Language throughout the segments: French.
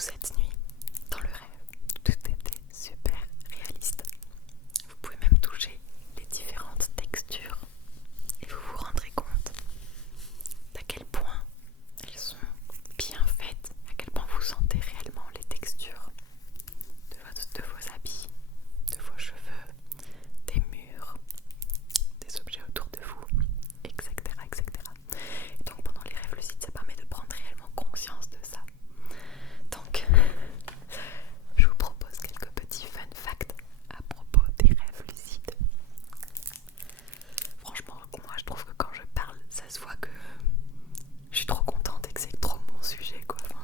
cette nuit, dans le rêve, tout était super réaliste. Vous pouvez même toucher les différentes textures et vous vous rendrez compte d'à quel point elles sont bien faites, à quel point vous sentez réellement les textures de vos habits, de vos cheveux, des murs, des objets autour de vous, etc. etc. Et donc pendant les rêves lucides, ça permet de prendre réellement conscience de ça. Donc, je vous propose quelques petits fun facts à propos des rêves lucides. Franchement, moi je trouve que quand je parle, ça se voit que je suis trop contente et que c'est trop mon sujet quoi. Enfin,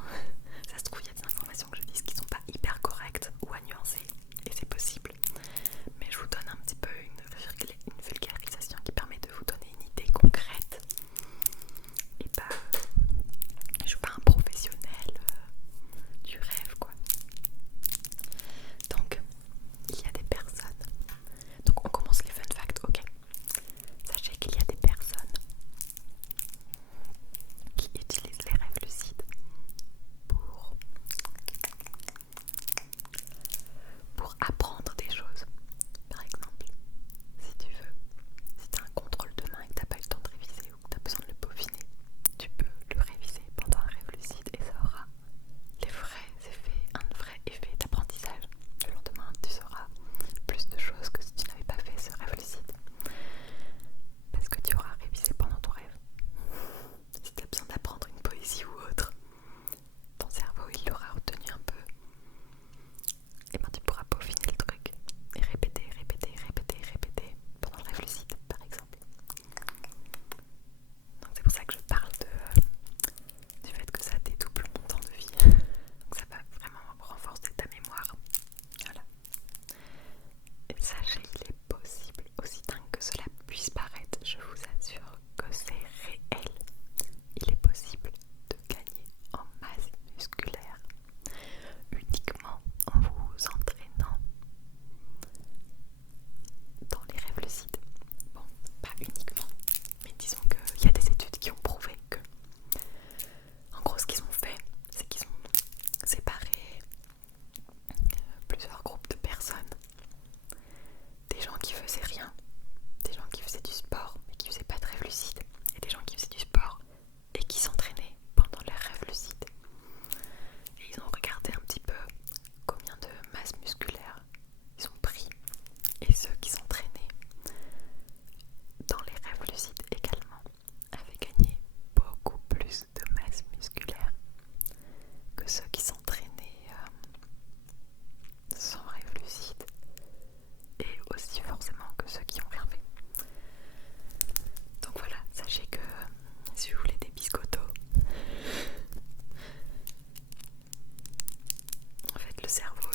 ça se trouve, il y a des informations que je dis qui sont pas hyper correctes ou à nuancer, et c'est possible. Mais je vous donne un petit peu une vulgarisation qui permet de vous donner une idée concrète. Et bah, je suis pas un professionnel du rêve quoi. Donc, il y a des personnes. Donc, on commence les fun facts, ok. Sachez qu'il y a des personnes qui utilisent les rêves lucides pour apprendre des choses. Par exemple, si tu veux, si tu as un contrôle de main et que tu n'as pas eu le temps de réviser ou que tu as besoin de le peaufiner, tu peux le réviser pendant un rêve lucide et ça aura un vrai effet d'apprentissage. Le lendemain, tu sauras plus de choses que si tu n'avais pas fait ce rêve lucide. Parce que tu auras révisé pendant ton rêve. Si tu as besoin d'apprendre une poésie ou autre, ton cerveau il l'aura retenu un peu. Et ben tu pourras peaufiner le truc et répéter pendant le rêve lucide par exemple. Donc c'est pour ça que je parle du fait que ça dédouble mon temps de vie. Donc ça va vraiment renforcer ta mémoire. Voilà. Et sachez, il est possible, aussi dingue que cela puisse paraître, je vous assure que c'est réel. Il est possible de gagner en masse musculaire uniquement en vous entraînant dans les rêves lucides. Bon, pas uniquement, mais disons qu'il y a des études qui ont prouvé que, en gros, ce qu'ils ont fait, c'est qu'ils ont séparé plusieurs groupes de personnes. Des gens qui faisaient rien, des gens qui faisaient du sport mais qui faisaient pas de rêve lucide, et des gens qui faisaient du sport et qui s'entraînaient pendant leurs rêves lucides. Et ils ont regardé un petit peu combien de masse musculaire ils ont pris, et ceux qui s'entraînaient dans les rêves lucides également avaient gagné beaucoup plus de masse musculaire que ceux qui s'entraînaient sans rêve lucide, et aussi forcément que ceux qui ont rien fait. Donc voilà, sachez que si vous voulez des biscottos, en fait le cerveau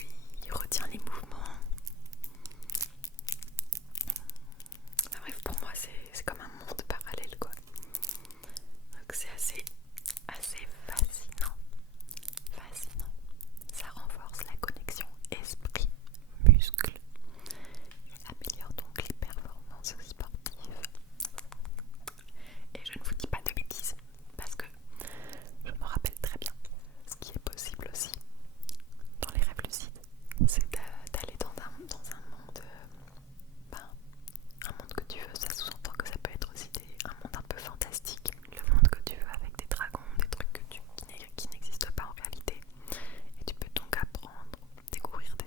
il retient les mouvements. Enfin bref, pour moi c'est comme un monde parallèle quoi. Donc c'est assez fascinant. Ça renforce la connexion esprit-muscle et améliore donc les performances sportives. Et je ne vous dis pas de bêtises parce que je me rappelle très bien. Ce qui est possible aussi dans les rêves lucides, c'est d'aller dans un monde, un monde que tu veux. Ça sous-entend que ça peut être aussi un monde un peu fantastique, le monde que tu veux avec des dragons, des trucs qui n'existent pas en réalité. Et tu peux donc apprendre, découvrir des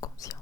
conscient.